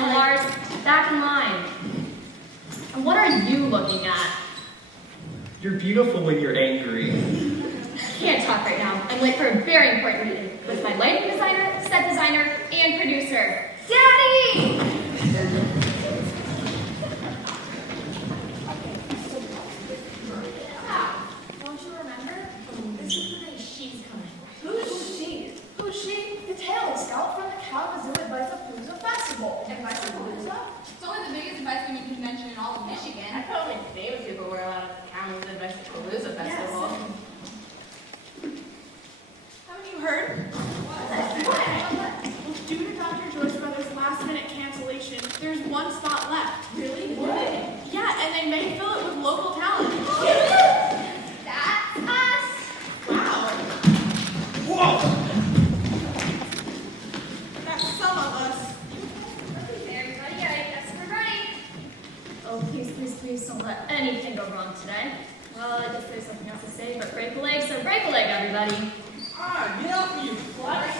And Lars, back in line. And what are you looking at? You're beautiful when you're angry. Can't talk right now. I'm late for a very important meeting with my lighting designer, set designer, and producer. Daddy! Wow, don't you remember? This is the day she's coming. Who's she? Who's she? The Talent Scout from the Kalamazoo Festival. Advice-a-palooza? It's only the biggest advice-giving convention in all of Michigan. I probably famous people were allowed at the Kalamazoo Christian Festival. Haven't you heard? Due to Dr. Joyce Brothers' last-minute cancellation, there's one spot left. Really? What? Yeah, and they may fill it with local talent. That's us! Wow. Whoa! That's some of us. Okay, everybody, I guess we're ready. Oh, please don't let anything go wrong today. Well, I guess there's something else to say, but break a leg, so break a leg, everybody. Get off me, you flat.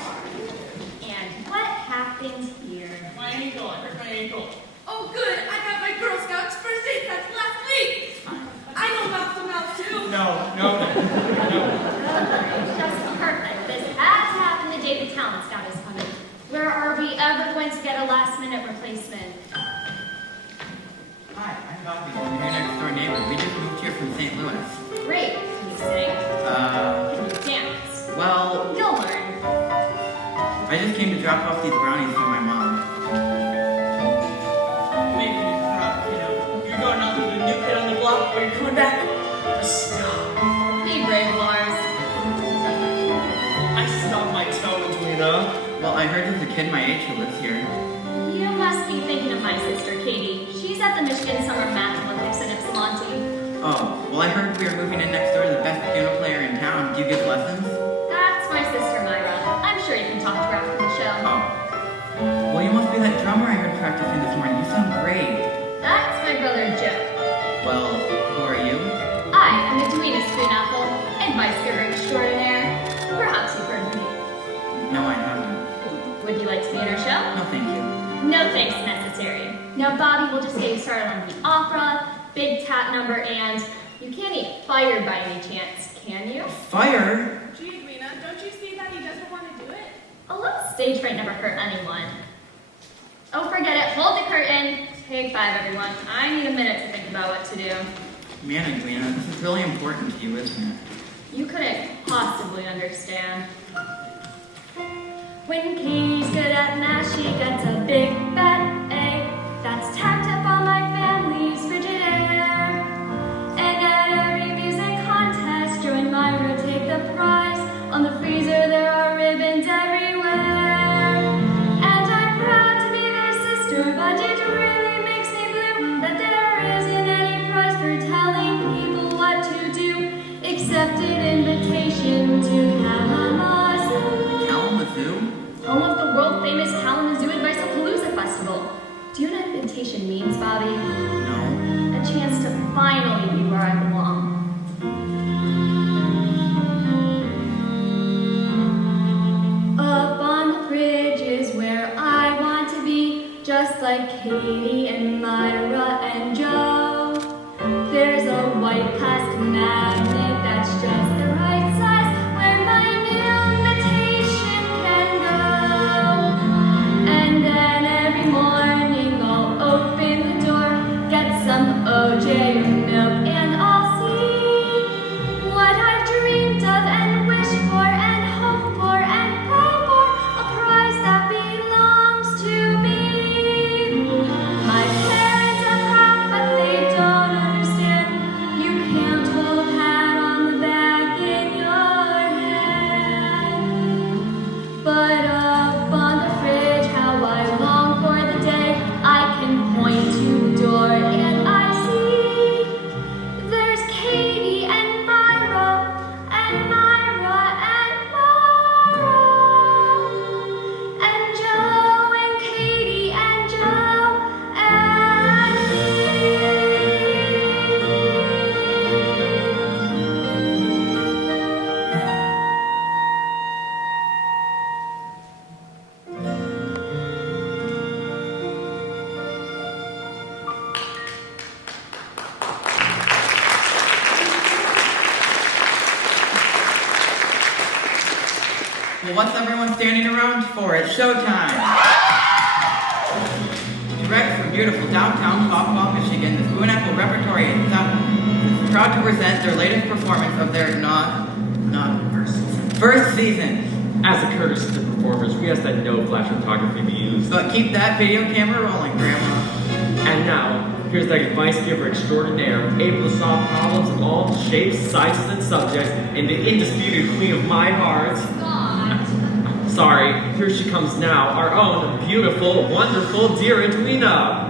And what happened here? My ankle, I hurt my ankle. Oh, good. I got my Girl Scouts first aid test last week. I know mouth to mouth, too. No. That's perfect. This has to happen the day the Talent Scout is coming. Where are we ever going to get a last-minute replacement? Hi, I'm Bobby. I'm your next door neighbor. We just moved here from St. Louis. Great. Can you sing? Can you dance? Well, You'll learn. I just came to drop off these brownies for my mom. Making me proud, kiddo. You're going out with the new kid on the block, or you're coming back a star. Be brave, Lars. I stubbed my toe, Edwina. Well, I heard there's a kid my age who lives here. You must be thinking of my sister, Katie. She's at the Michigan Summer Math Olympics in Ypsilanti. Oh, well, I heard we were moving in next door to the best piano player in town. Do you give lessons? That's my sister, Myra. I'm sure you can talk to her after the show. Oh. Well, you must be that drummer I heard practicing this morning. You sound great. That's my brother, Joe. Well, who are you? I am Edwina Spoonapple, advice giver extraordinaire. Perhaps you've heard of me. No, I haven't. Would you like to be in our show? No, thank you. No thanks necessary. Now, Bobby will just get you started on the opera, big tap number, and you can't get fired by any chance, can you? Fire? Gee, Edwina, don't you see that he doesn't want to do it? A little stage fright never hurt anyone. Oh, forget it. Hold the curtain. Take 5, everyone. I need a minute to think about what to do. Man, Edwina, this is really important to you, isn't it? You couldn't possibly understand. When Katie's good at math, she gets a big fat A. That's tacked up on my family's frigid air. And at every music contest, Joe and Myra take the prize. On the freezer there are ribbons everywhere. And I'm proud to be their sister, but it really makes me blue that there isn't any prize for telling people what to do, except an invitation to Kalamazoo. Kalamazoo? Home of the world-famous Kalamazoo Advice-a-palooza Festival. Do you know what invitation means, Bobby? No. A chance to finally be where I belong. Up on the bridge is where I want to be, just like Katie and Myra and Joe. There's a white plastic magnet that's just the right size, where my new invitation can go. And then every morning I'll open the door, get some OJ or milk, and I'll see what I've dreamed of and wished for and hoped for and prayed for, a prize that belongs to me. My parents are proud, but they don't understand. You can't hold a pat on the back in well, what's everyone standing around for? It's showtime! Direct from beautiful downtown Kalamazoo, Michigan, the Spoon Apple Repertory is proud to present their latest performance of their first season. As a courtesy to performers, we ask that no flash photography be used. But keep that video camera rolling, Grandma. And now, here's the advice giver extraordinaire, able to solve problems of all shapes, sizes, and subjects, and the indisputed queen of my heart. God. Sorry, here she comes now, our own beautiful, wonderful, dear Edwina.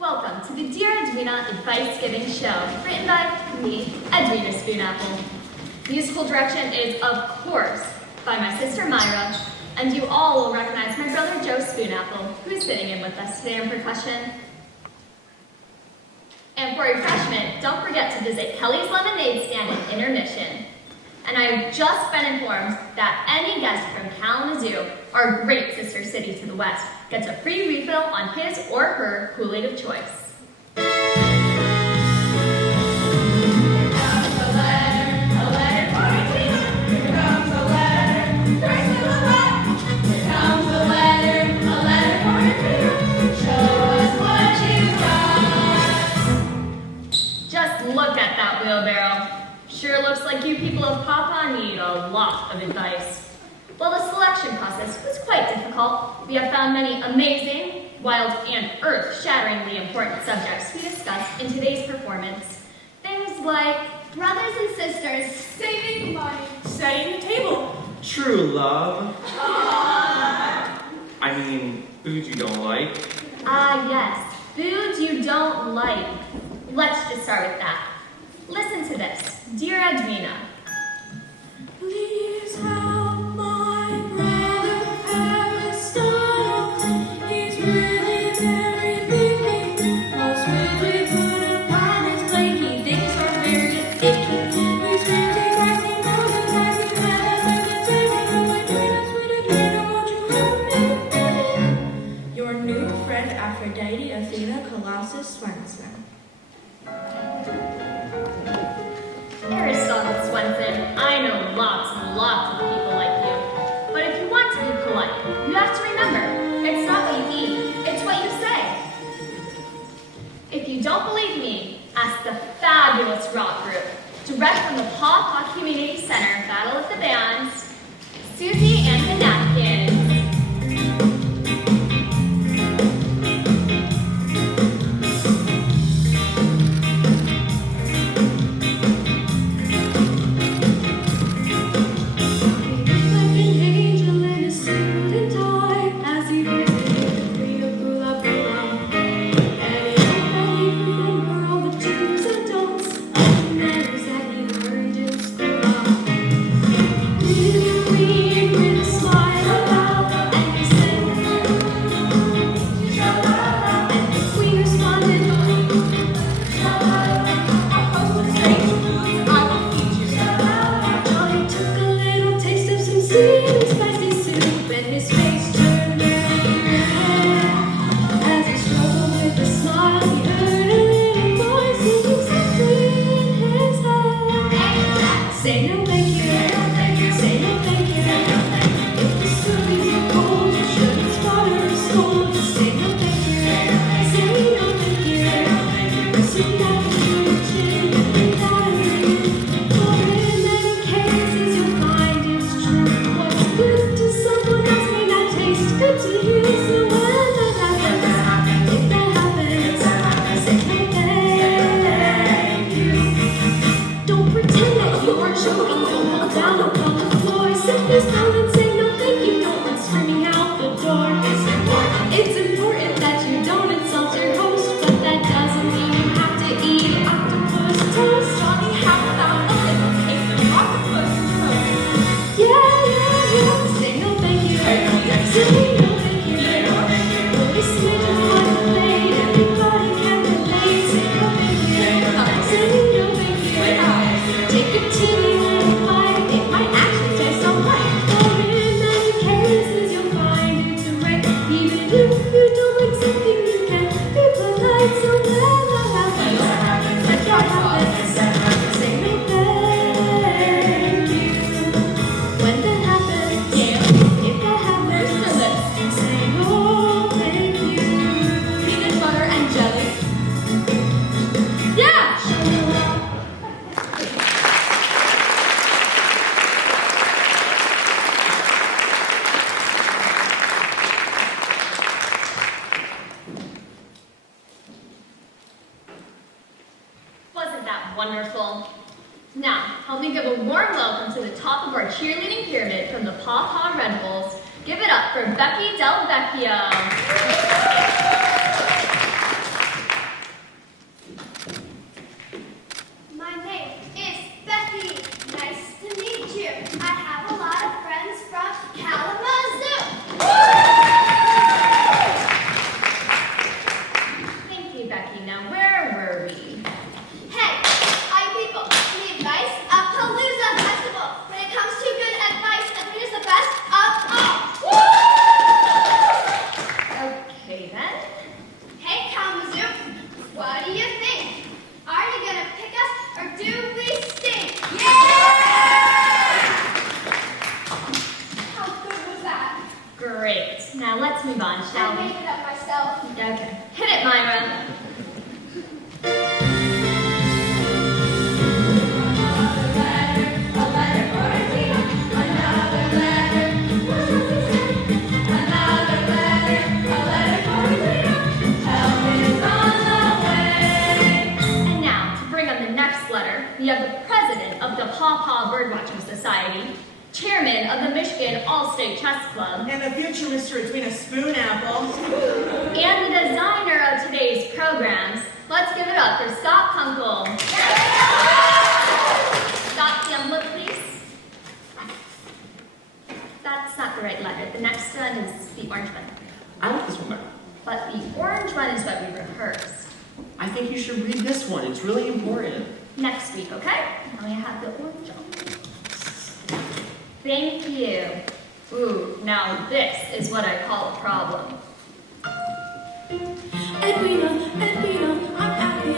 Welcome to the Dear Edwina Advice-Giving Show, written by me, Edwina Spoonapple. Musical direction is, of course, by my sister Myra, and you all will recognize my brother Joe Spoonapple, who's sitting in with us today on percussion. And for refreshment, don't forget to visit Kelly's Lemonade Stand at intermission. And I've just been informed that any guest from Kalamazoo, our great sister city to the west, gets a free refill on his or her Kool-Aid of choice. Just look at that wheelbarrow. Sure looks like you people of Papa need a lot of advice. While the selection process was quite difficult, we have found many amazing, wild, and earth-shatteringly important subjects we discussed in today's performance. Things like brothers and sisters, Saving money. Setting the table. True love. I mean, food you don't like. ah yes, foods you don't like. Let's just start with that. Listen to this. Dear Edwina. Please help my brother Aristotle. He's really very picky. Most food we put upon his plate he thinks are very icky. He's crazy, crazy, crazy, crazy, crazy. Your new friend Aphrodite Athena Colossus Swenson. Aristotle Swenson, I know lots and lots of people like you. But if you want to be polite, you have to remember, it's not what you eat, it's what you say. If you don't believe me, ask the fabulous rock group, direct from the Paw Paw Community Center that battle of the bands, Susie and the Napkins. Wonderful. Now, help me give a warm welcome to the top of our cheerleading pyramid from the Paw Paw Red Bulls. Give it up for Becky Del Vecchio. My name is Becky. Nice to meet you. I have a lot of friends from Kalamazoo. Thank you, Becky. Now, where were we? Hey, all you people, need advice? A Palooza Festival. When it comes to good advice, Edwina's the best of all. Okay, then. Hey, Kalamazoo, what do you think? Are you gonna pick us or do we stink? Yeah! How good was that? Great. Now, let's move on, shall I we? made it up myself. Okay. Hit it, Myra. And now, to bring on the next letter, we have the president of the Paw Paw Birdwatching Society, chairman of the Michigan All-State Chess Club, And the future Mr. Edwina Spoonapple. and the designer of today's programs. Let's give it up for Scott Kunkel. Scott, the envelope, please. That's not the right letter. The next one is the orange one. I like this one better. But the orange one is what we rehearsed. I think you should read this one. It's really important. Next week, okay? Now I have the orange one. Thank you. Ooh, now this is what I call a problem. Edwina, I'm at the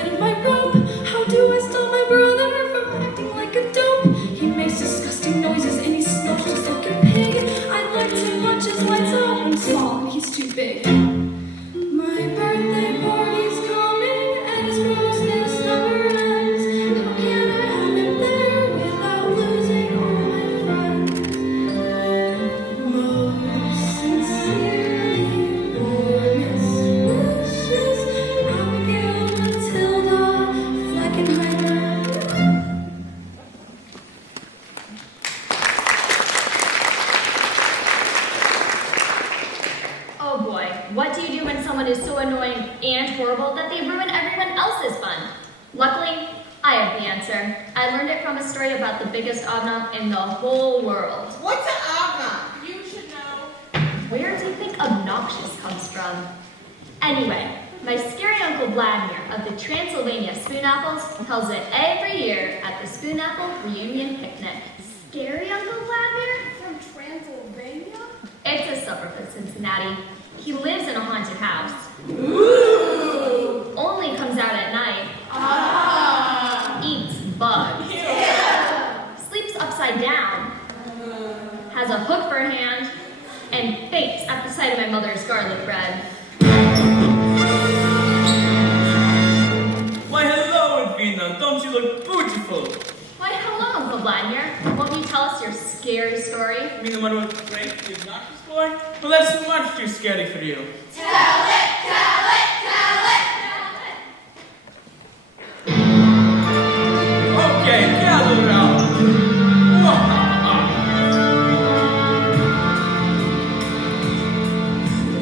end of my rope. How do I stop my brother from acting like a dope? He makes disgusting noises and he smells just like a pig. I'd like to watch his lights out. I'm small and he's too big. My birthday party's coming and his closeness never ends. How can I have him there without losing all my what do you do when someone is so annoying and horrible that they ruin everyone else's fun? Luckily, I have the answer. I learned it from a story about the biggest obnog in the whole world. What's an obnog? You should know. Where do you think obnoxious comes from? Anyway, my scary Uncle Vladimir of the Transylvania Spoonapples tells it every year at the Spoonapple Reunion Picnic. Scary Uncle Vladimir? From Transylvania? It's a suburb of Cincinnati. He lives in a haunted house. Ooh. Only comes out at night. Eats bugs. Sleeps upside down. Has a hook for a hand. And faints at the sight of my mother's garlic bread. Why, hello, Edwina. Don't you look beautiful? Why, hello, Uncle Vladimir. Won't you tell us your scary story? You mean the one with the great, the obnoxious boy? Well, that's much too scary for you. Tell it! Okay, gather around.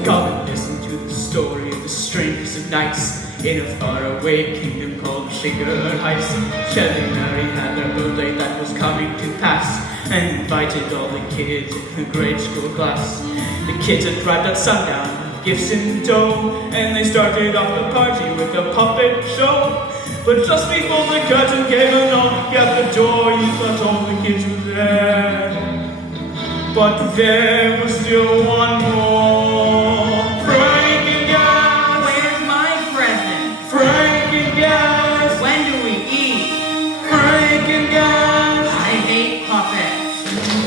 Come and listen to the story of the strangest of nights in a faraway kingdom called Sugar Heights. Shelly Mary had their birthday that was coming to pass and invited all the kids in her grade school class. The kids had arrived at sundown, gifts in tow, and they started off the party with a puppet show. But just before the curtain gave a knock at the door, you thought all the kids were there. But there was still one more. Frank and Gas! Where's my present? Frank and Gas! When do we eat? Frank and Gas! I hate puppets.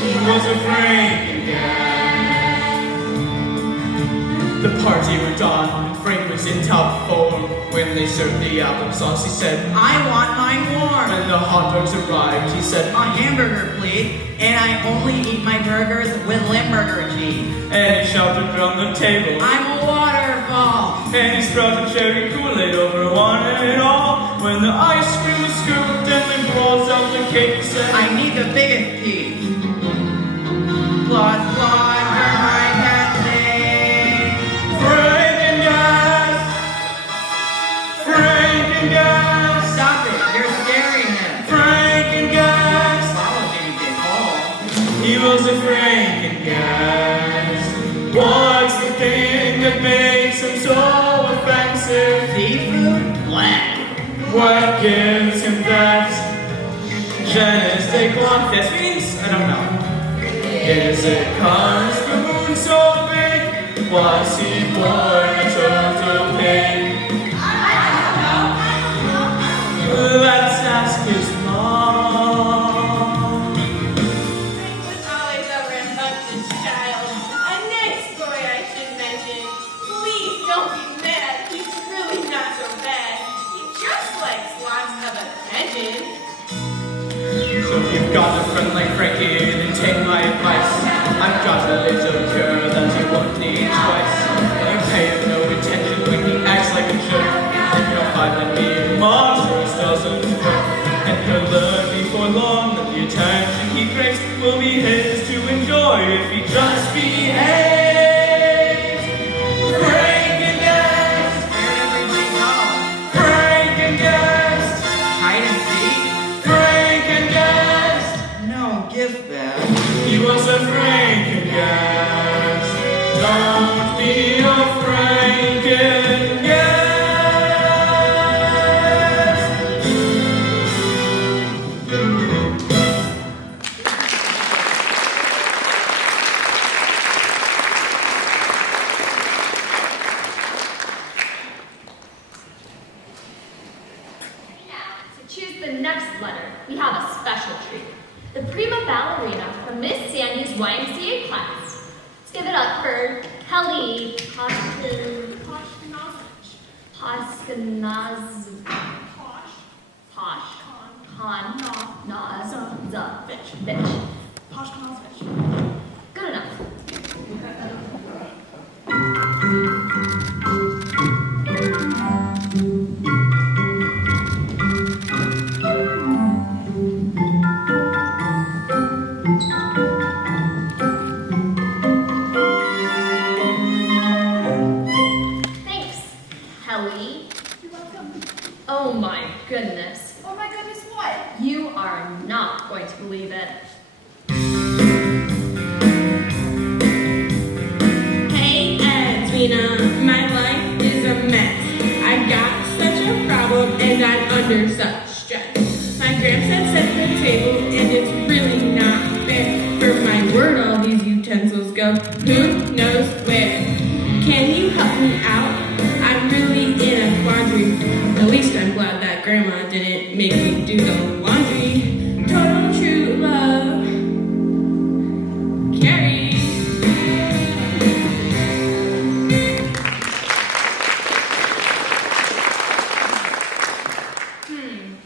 It was a Frank and Gas. The party went on, and Frank was in top form. When they served the applesauce, he said, I want mine warm. and the hot dogs arrived, he said, A hamburger, please. And I only eat my burgers with Limburger cheese. and he shouted around the table. I'm a waterfall. And he sprouted cherry Kool-Aid over one and all. When the ice cream was scooped and the rolls out the cake, he said, I need the biggest piece. Plus, for my cat thing. Frank and Gas! Frank and Gas! Stop it, you're scaring him. Frank and Gas! Follow anything, Paul. He was a Frank and Gas. What's the thing that makes him so offensive? Seafood? Blah. What gives him that je ne sais quoi? That means? I don't know. Is it 'cause the moon's so big? Was he born a turtle pig? Let's ask his mom. Frank was always a rambunctious child. A nice boy, I should mention. Please don't be mad. He's really not so bad. He just likes lots of attention. So if you've got a friend like Frankie, then take my advice. I've got a little girl that you won't need twice. You pay him no attention when he acts like a jerk. And you'll find that being monstrous doesn't work. And he'll learn before long that the attention he craves will be his to enjoy if he just behaves. Frank and Gas! Where'd everybody go? Frank and Gas! Hide and seek? Frank and Gas! No, gift bag. He was a Frank and Gas. Don't be a Frank and Gas. Now, to choose the next letter, we have a special treat. The prima ballerina from Miss Sandy's YMCA class. Let's give it up for Kelly Poskanaz. Good enough. under such stress. My grandson set the table, and it's really not fair. For my word, all these utensils go who knows where. Can you help me out? I'm really in a quandary. At least I'm glad that Grandma didn't make me do the laundry. Total true love. Carrie.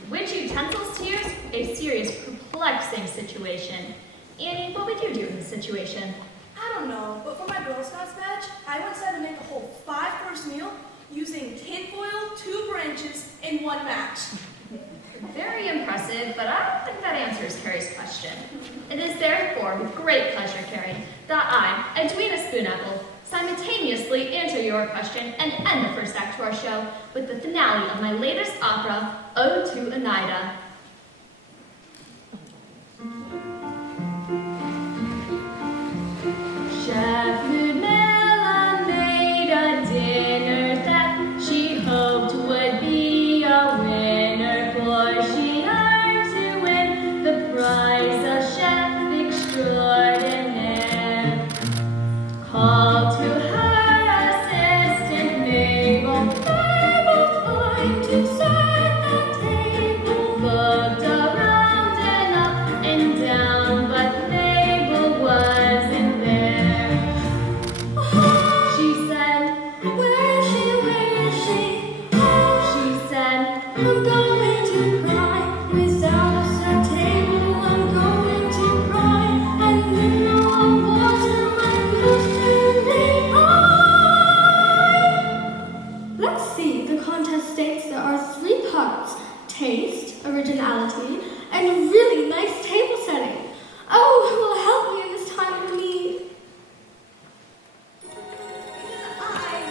Which utensils to use? A serious, perplexing situation. Annie, what would you do in this situation? I don't know, but for my Girl Scouts badge, I once had to make a whole 5-course meal using tinfoil, 2 branches, and 1 match. Very impressive, but I don't think that answers Carrie's question. It is therefore with great pleasure, Carrie, that I, Edwina Spoonapple, simultaneously answer your question and end the first act to our show with the finale of my latest opera, Ode to Oneida. Chef Ludmilla made a dinner that she hoped would be a winner, for she earned to win the prize of Chef Extraordinaire. Called to her assistant Mabel, Mabel, time to set the table. Looked around and up and down, but Mabel wasn't there. She said, where is she, where is she? She said, I'm going to cry. Without her table, I'm going to cry. And mineral water might lose their eye. Let's see, the contest states there are 3 parts: taste, originality, and really nice table setting. Oh, who will help me in this time of need? I,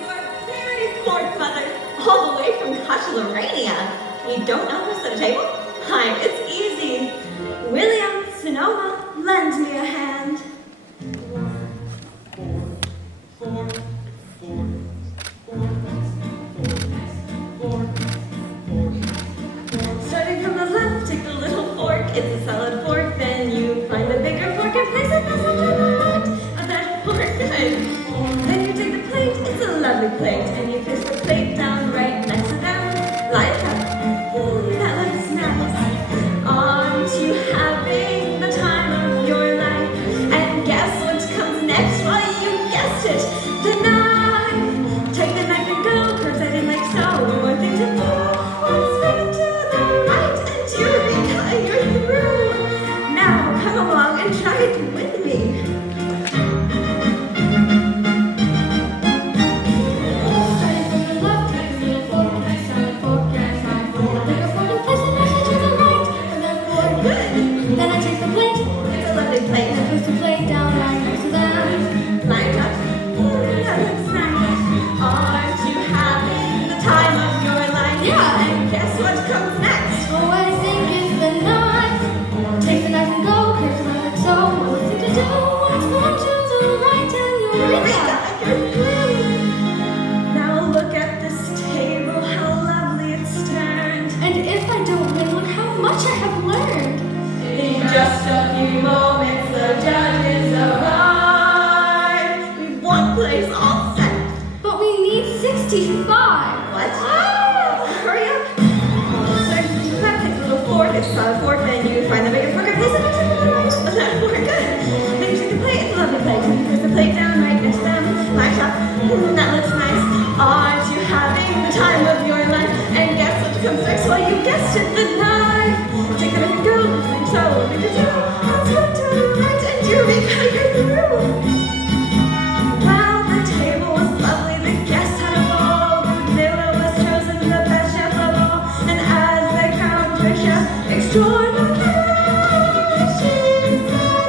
your very poor mother, all the way from Cochelorania. You don't know who set a table? Hi, it's easy. William Sonoma, lend me a hand. Starting from the left, take the little fork. It's a solid fork. Then you find the bigger fork and place it on the right of that fork. Good. Then you take the plate. It's a lovely plate. And you place the plate down right next to them. Line it up. That looks nice. On to having the time of your life. And guess what comes next? Why, you guessed it. The knife. Take the knife and go. Curves at it like so. One more thing to do. One swing to the right. And eureka, you're through. Now come along and try it with me. Starting from the left, take a little fork, nice solid fork, and try for the bigger fork and place it nicely to the right of that fork. Good. Then I take the plate It's a lovely plate. and place the plate down right next to them. Line it up. That looks nice. Aren't you having the time of your life? Yeah. And guess what comes next? Oh, I think it's the knife. Take the knife and go, curves around like so. One thing to do, one fork to the right, and eureka! You're through. Now look at this table, how lovely it's turned. And if I don't win, look how much I have learned. In just a few moments, the judges arrive. We've one place all set. But we need 65. What? Hurry up. Start to the left, take the little fork. It's a solid fork. Then you find the bigger fork and place it next to the right of that fork. Good. Then you take the plate. It's a lovely plate. And you place the plate down right next to them. Line it up. That looks nice. Aren't you having the time of your life? And guess what comes next? Well, you guessed it, the knife. Take the knife and go. So, what did you do? I'll flip to the right and eureka, you're through. Well, the table was lovely. The guests had a ball. Ludmilla was chosen the best chef of all. And as they crowned her chef extraordinaire, she said,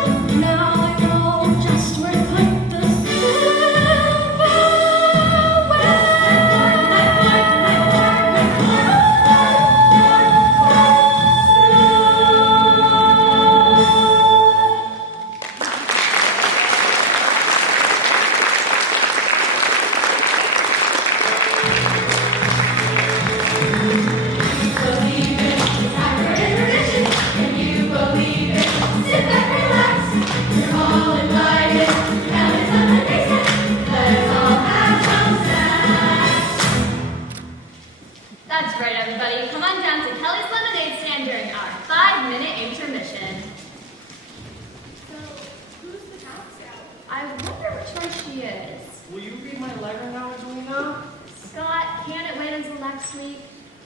Will you read my letter now, Edwina? Scott, can't it wait until next week?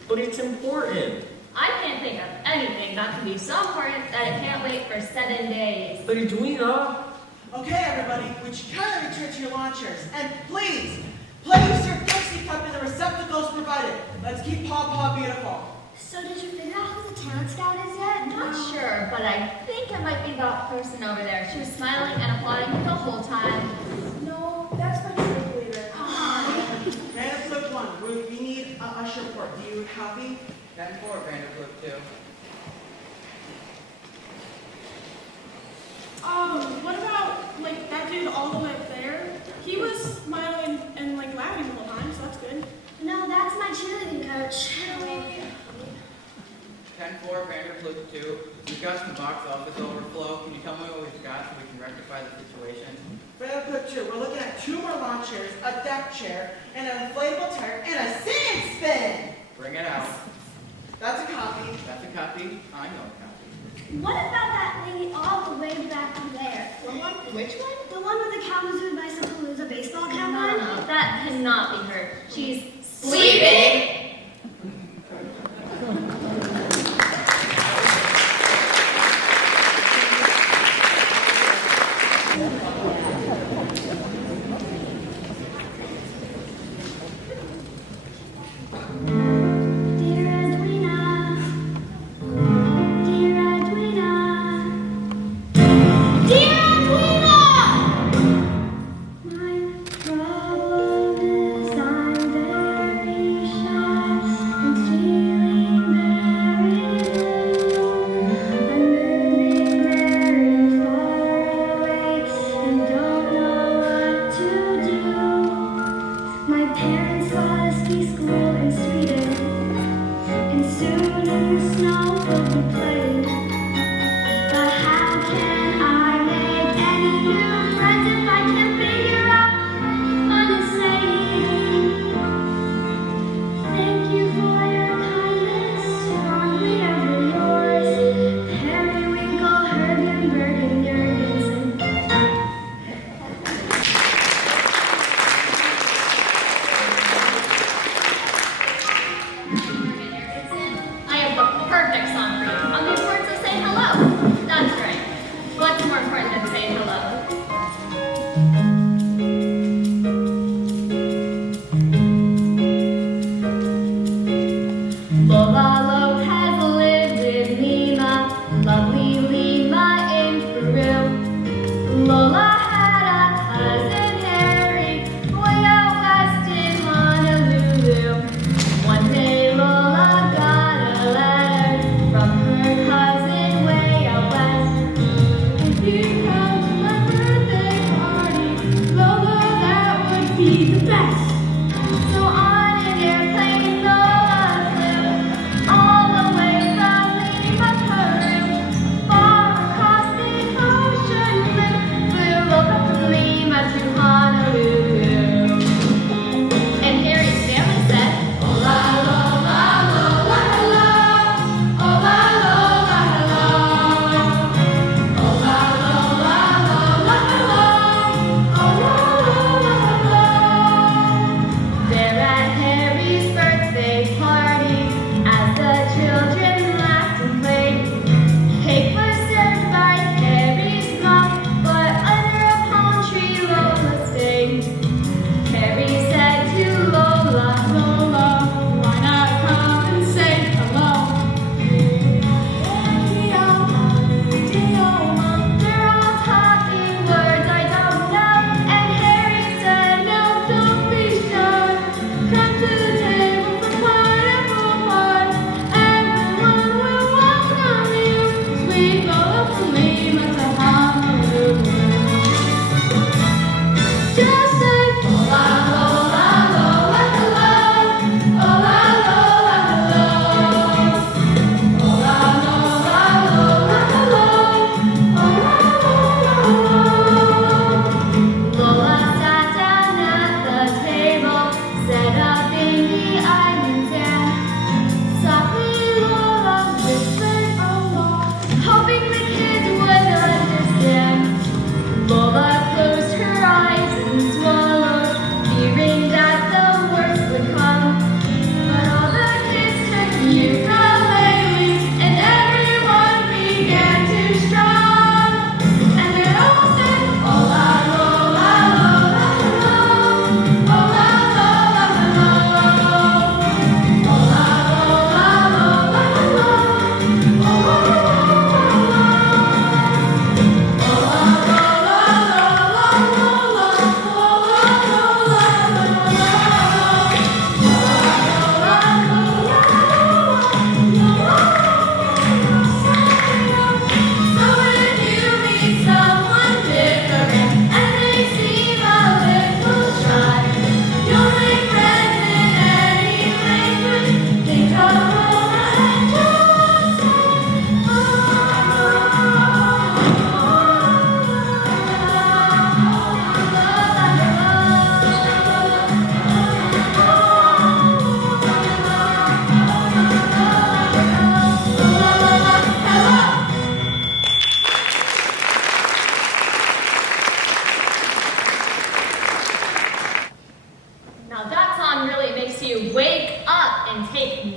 But it's important. I can't think of anything that can be so important that it can't wait for 7 days. But Edwina... Okay, everybody, would you kindly return to your lawn chairs? And please, place your Dixie cup in the receptacles provided. Let's keep Paw Paw beautiful. So did you figure out who the talent scout is yet? Not sure, but I think it might be that person over there. She was smiling and applauding the whole time. No, that's my cheerleader. Vanderflip 1, we need a usher report. Do you copy? 10-4, Vanderflip 2. What about, like, that dude all the way up there? He was smiling and, like, laughing the whole time, so that's good. No, that's my cheerleading coach. 10-4, Vanderflip 2. We've got some box office overflow. Can you tell me what we've got so we can rectify the situation? Vanderflip 2, we're looking at 2 more lawn chairs, a deck chair, and an inflatable tire, and a sand spin! Bring it out. That's a copy. That's a copy. I know a copy. What about that lady all the way back there? Which one? The one with the Kalamazoo Bicyclepalooza baseball cap No, on? no, that cannot be her. She's sleeping! Dear Edwina, dear Edwina, dear Edwina! My problem is I'm very shy and feeling very low. I'm moving very far away and don't know what to do. My parents got a ski school in Sweden, and soon in the snow we'll be playing. But how can I make any new friends if I can't figure out what to say? Thank you for your kindness, fondly ever yours, Periwinkle, Hergenberg, and Jurgensen. I have the perfect song for you. On the importance of saying hello. That's right. What's more important than saying hello? Lola Lopez lived in Lima, lovely Lima in Peru. Lola had a cousin Harry, way out west in Honolulu. One day Lola got a letter from her cousin way out west. If you come to my birthday party, Lola, that would be the best. So on an airplane Lola flew, all the way from Lima, Peru. Far across the ocean flew Lola from Lima to Honolulu. And Harry's family said, "Hola, Lola, Lola, hello. Hola, Lola, hello. Hola, Lola, Lola, hello. Hola, Lola, hello."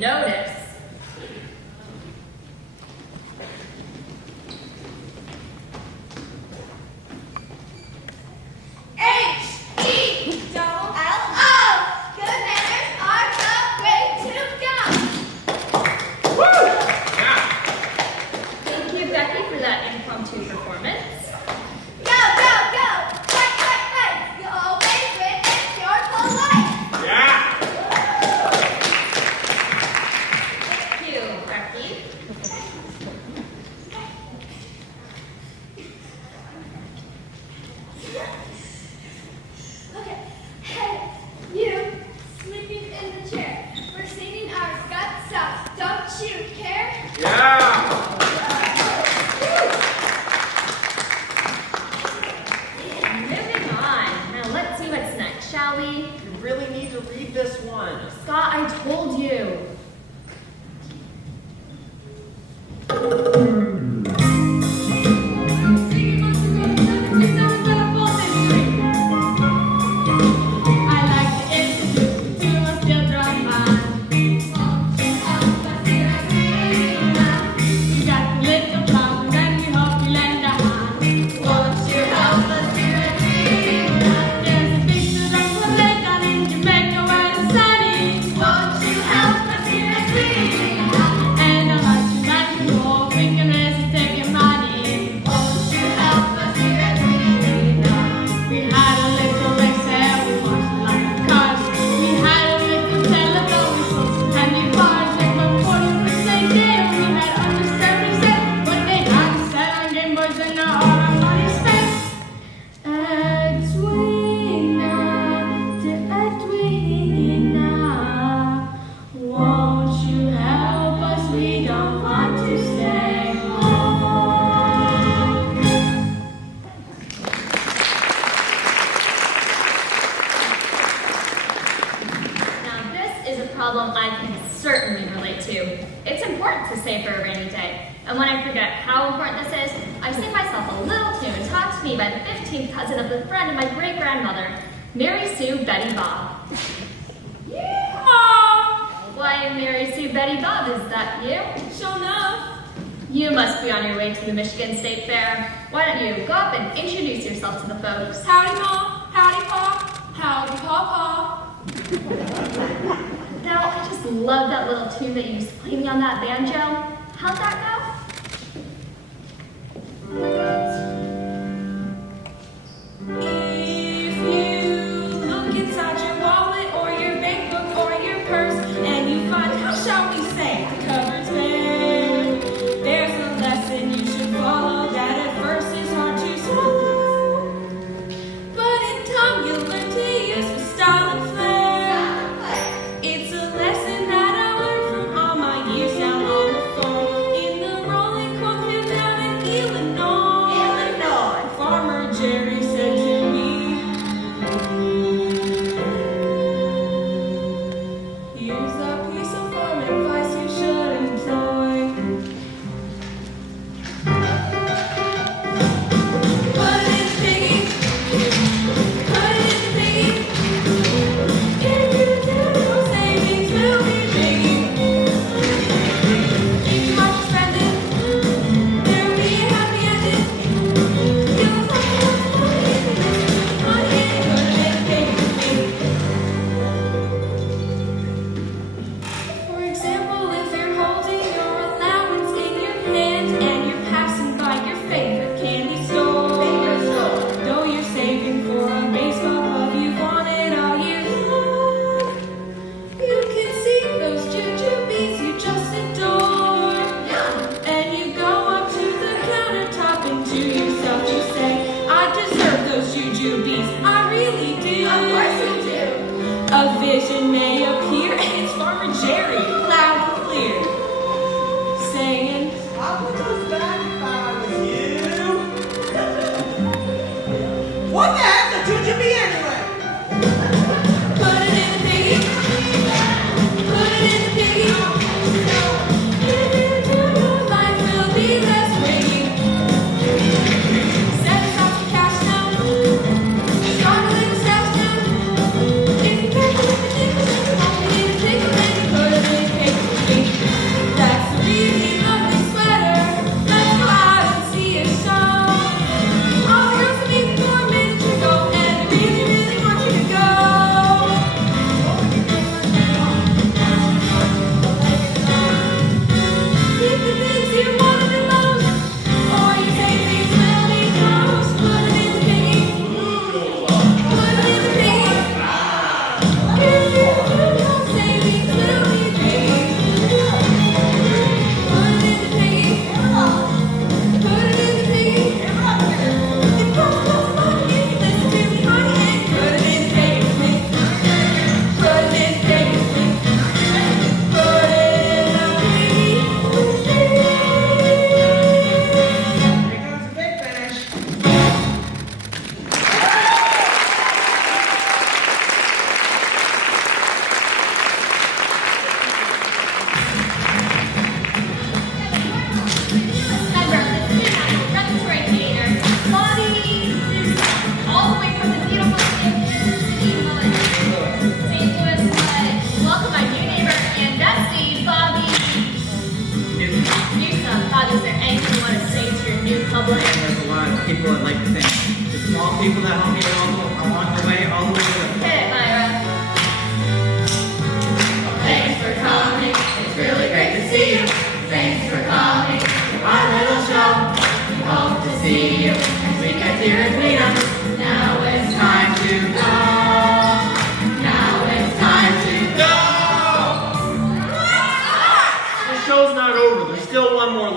notice. H-E-double-L-O. Good manners are the way to go. Thank you, Becky, for that impromptu performance. Go, go, go. Fight, fight, fight. You always win if you're polite. Thank you, Becky. Okay. Hey, you sleeping in the chair. We're singing our guts out. Don't you care? Moving on. Now let's see what's next, shall we? You really need to read this one. Scott, I told you. Problem I can certainly relate to. It's important to save for a rainy day. And when I forget how important this is, I sing myself a little tune taught to me by the 15th cousin of the friend of my great-grandmother, Mary Sue Betty Bob. Yeehaw! Why, Mary Sue Betty Bob, is that you? Sure enough. You must be on your way to the Michigan State Fair. Why don't you go up and introduce yourself to the folks? Howdy, Ma. Howdy, Pa. Howdy, Papa. Now, I just love that little tune that you used to play me on that banjo. How'd that go? If you look inside your wallet or your bank book or your purse and you find, how shall we say, the cupboard's bare, there's a lesson you should follow that at first is hard to swallow. But in time you'll learn to use with style and flair. It's a lesson that I learned from all my years down on the farm in the rolling cornfield down in Illinois. Farmer Jerry said to me, here's a piece of farm advice you should employ. Put it in the piggy. Put it in the piggy. If you do, your savings will be biggie. If you watch your spending, there'll be a happy ending. You'll find lots of money in the For example, if you're holding your allowance in your hand and you're passing by your favorite candy store, though you're saving for a baseball glove you've wanted all year long, you can see those jujubes you just adore. And you go up to the countertop and to yourself you say, I deserve those jujubes, I really do. Of course you do. A vision may appear, and it's Farmer Jerry, loud and clear, saying, I'll put those back if I was you. What the heck did you be anyway? put it in the piggy. Put it in the piggy. If you do, your life will be less wiggy. Set aside some cash now. Start a little stash now. If you can't put the nickels in, only need a nickel and you put it in the piggy.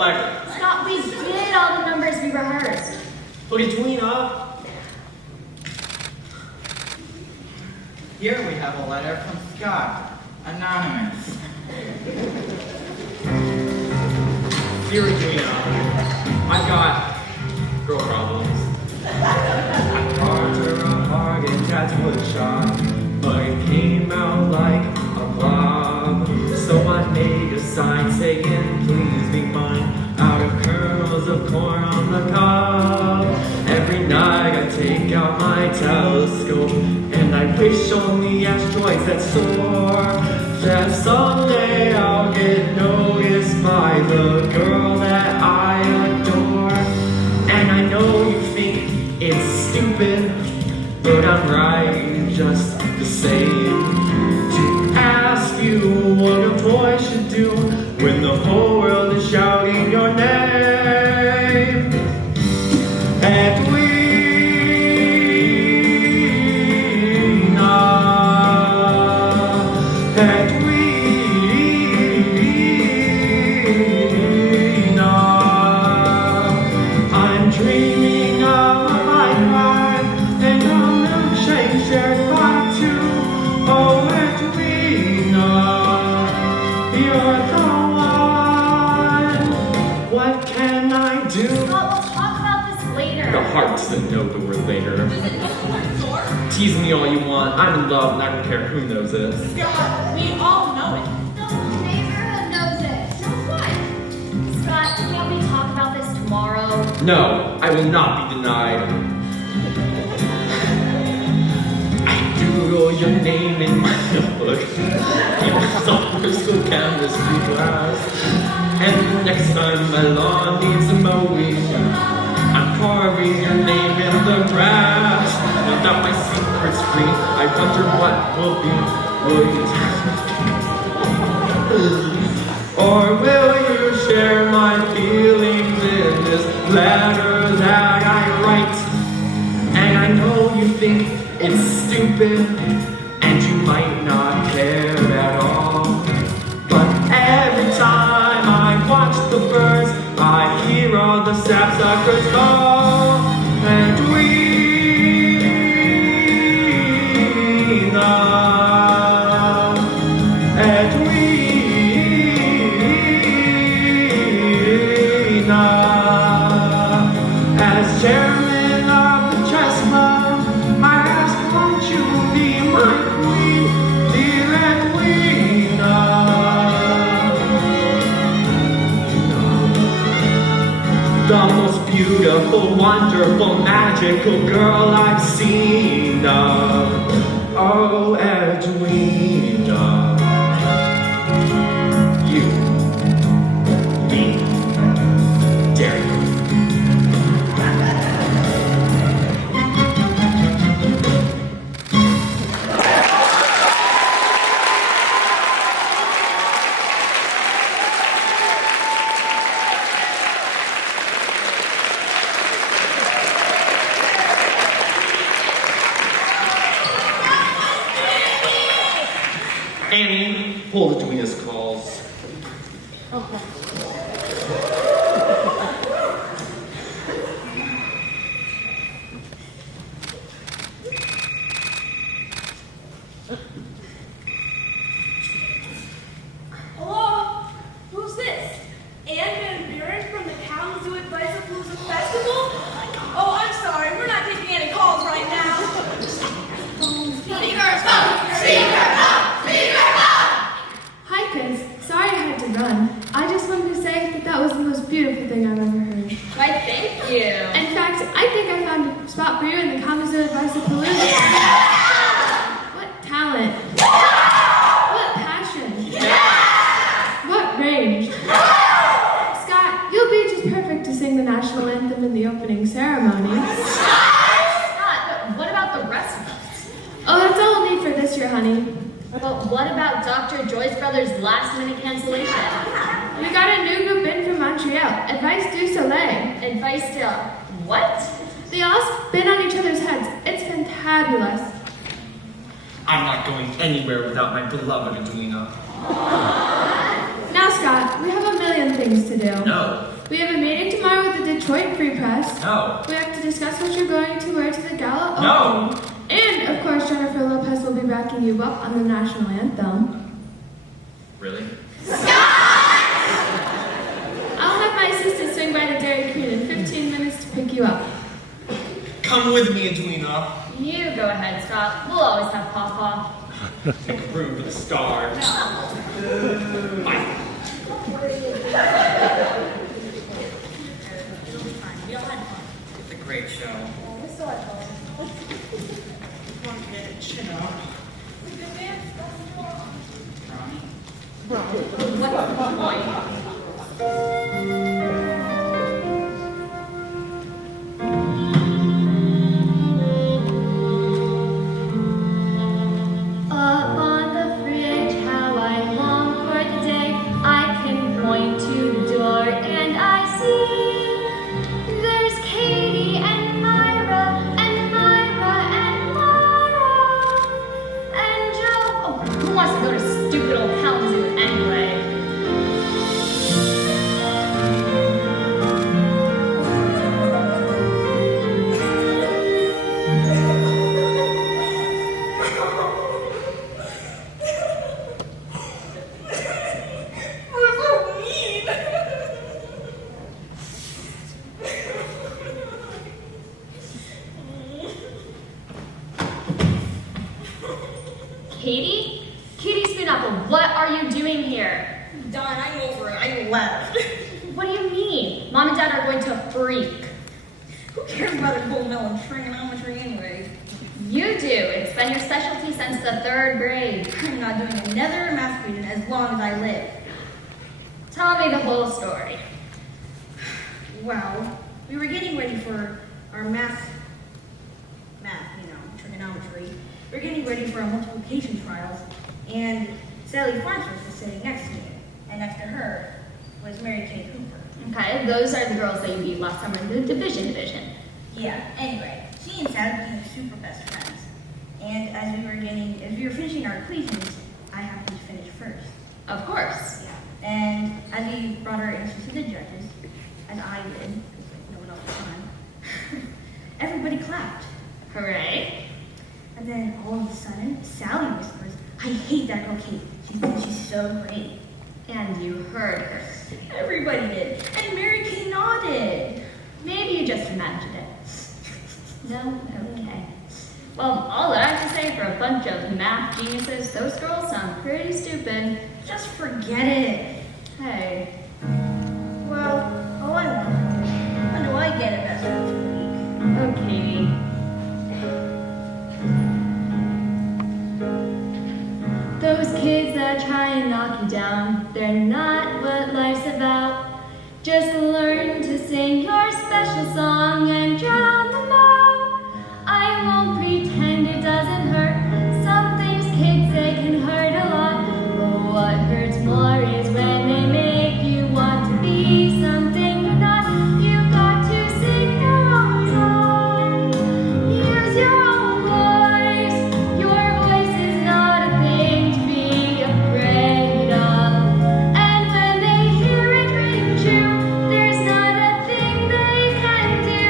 letter. Scott, we did all the numbers we rehearsed. But Edwina. Here we have a letter from Scott, anonymous. Dear Edwina, I've got girl problems. After a bargain, that's what it shot, but it came out like a blob. So I made a sign saying, please be mine, out of kernels of corn on the cob. Every night I take out my telescope and I wish on the asteroids that soar, that someday I'll get noticed by the girl that I adore. And I know you think it's stupid, but I'm right just the same. To ask you what a boy should do when the whole world is shouting your name. Edwina, Edwina, I'm dreaming of a life high and a milkshake shared by two. Oh, Edwina, you're the one. What can I do? Scott, we'll talk about this later. The heart's the no door later. Tease me all you want. I'm in love and I don't care who knows it. Scott, we all know it. The whole neighborhood knows it. Knows what? Scott, can't we talk about this tomorrow? No, I will not be denied. I doodle your name in my notebook in my summer school chemistry class. And next time my lawn needs a mowing, I'm carving your name in the grass. Now that my secret's free, I wonder what will be. Or will you share my feelings in this letter that I write? And I know you think it's stupid, and you might not care at all. But every time I watch the birds, I hear all the sapsuckers call. Edwina, as chairman of the chess club, I ask, won't you be my queen, dear Edwina? The most beautiful, wonderful, magical girl I've seen. Oh, Edwina, you, me, dare you. Annie, hold Edwina's calls. Hello? Who's this? Ann Van Buren from the Kalamazoo Festival? Oh, I'm sorry. We're not taking any calls right now. Speakers up! Speaker up! Speaker up! Hi, Chris. Sorry I had to run. I just wanted to say that that was the most beautiful thing I've ever heard. Why, thank you. In fact, I think I found a spot for you in the Kalamazoo Advice-a-Palooza. What talent. What passion. What range. Scott, you'll be just perfect to sing the national anthem in the opening ceremony. Scott, but what about the rest of us? Oh, that's all we'll need for this year, honey. But what about Dr. Joyce Brothers' last-minute cancellation? We got a new group in from Montreal, Advice du Soleil. Advice to what? They all spin on each other's heads. It's fantabulous. I'm not going anywhere without my beloved Edwina. Now, Scott, we have a million things to do. No, We have a meeting tomorrow with the Detroit Free Press. No. We have to discuss what you're going to wear to the gala No. opening. And, of course, Jennifer Lopez will be backing you up on the national anthem. Really? I'll have my assistant swing by the Dairy Queen in 15 minutes to pick you up. Come with me, Edwina. You go ahead, Scott. We'll always have Pawpaw. Make room for the stars. Bye. It's a great show. Chin up. Up on the fridge, how I long for the day I can point to the door and I see there's Katie and Myra and Myra and Laura and Joe. Oh, who wants to go to stupid old Kalamazoo anyway? Katie? Katie Spoonapple, what are you doing here? Don, I'm over it. I left. What do you mean? Mom and Dad are going to freak. Who cares about a gold melon trigonometry anyway? You do. It's been your specialty since the 3rd grade. I'm not doing another math reading as long as I live. Tell me the whole story. Well, we were getting ready for our math, trigonometry. We were getting ready for our multiplication trials, and Sally Farnsworth was sitting next to me, and next to her was Mary Kay Cooper. Okay, those are the girls that you beat last summer in the division. Yeah, anyway, she and Sally became super best friends. And as we were finishing our equations, I happened to finish first. Of course. Yeah. And as we brought our answers to the judges, as I did, because no one else was on, everybody clapped. Hooray. And then all of a sudden, Sally whispers, "I hate that girl Kate. She's so great." And you heard her. Everybody did. And Mary Kay nodded. Maybe you just imagined it. No? Okay. Well, all that I have to say for a bunch of math geniuses, those girls sound pretty stupid. Just forget it. Hey. Well, all I want, when do I get a best friend of the week? Oh, Katie. Those kids that try and knock you down, they're not what life's about. Just learn to sing your special song and drown them out. I won't pretend it doesn't hurt. Some things kids say can hurt a lot. But what hurts more is when they make you want to be something you're not. You've got to sing your own song. Use your own voice. Your voice is not a thing to be afraid of. And when they hear it ring true, there's not a thing they can do.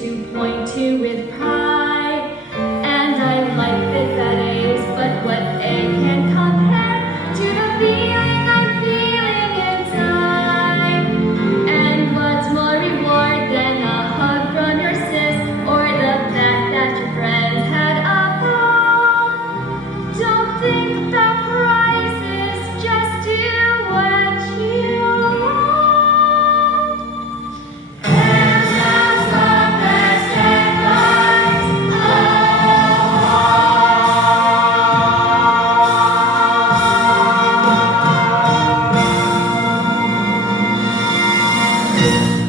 to point to with pride. And I like bits at A's, but what A can compare to the feeling I'm feeling inside? And what's more reward than a hug from your sis, or the fact that your friends had a ball? Don't think about prizes, just do what you want. And that's the best advice of all.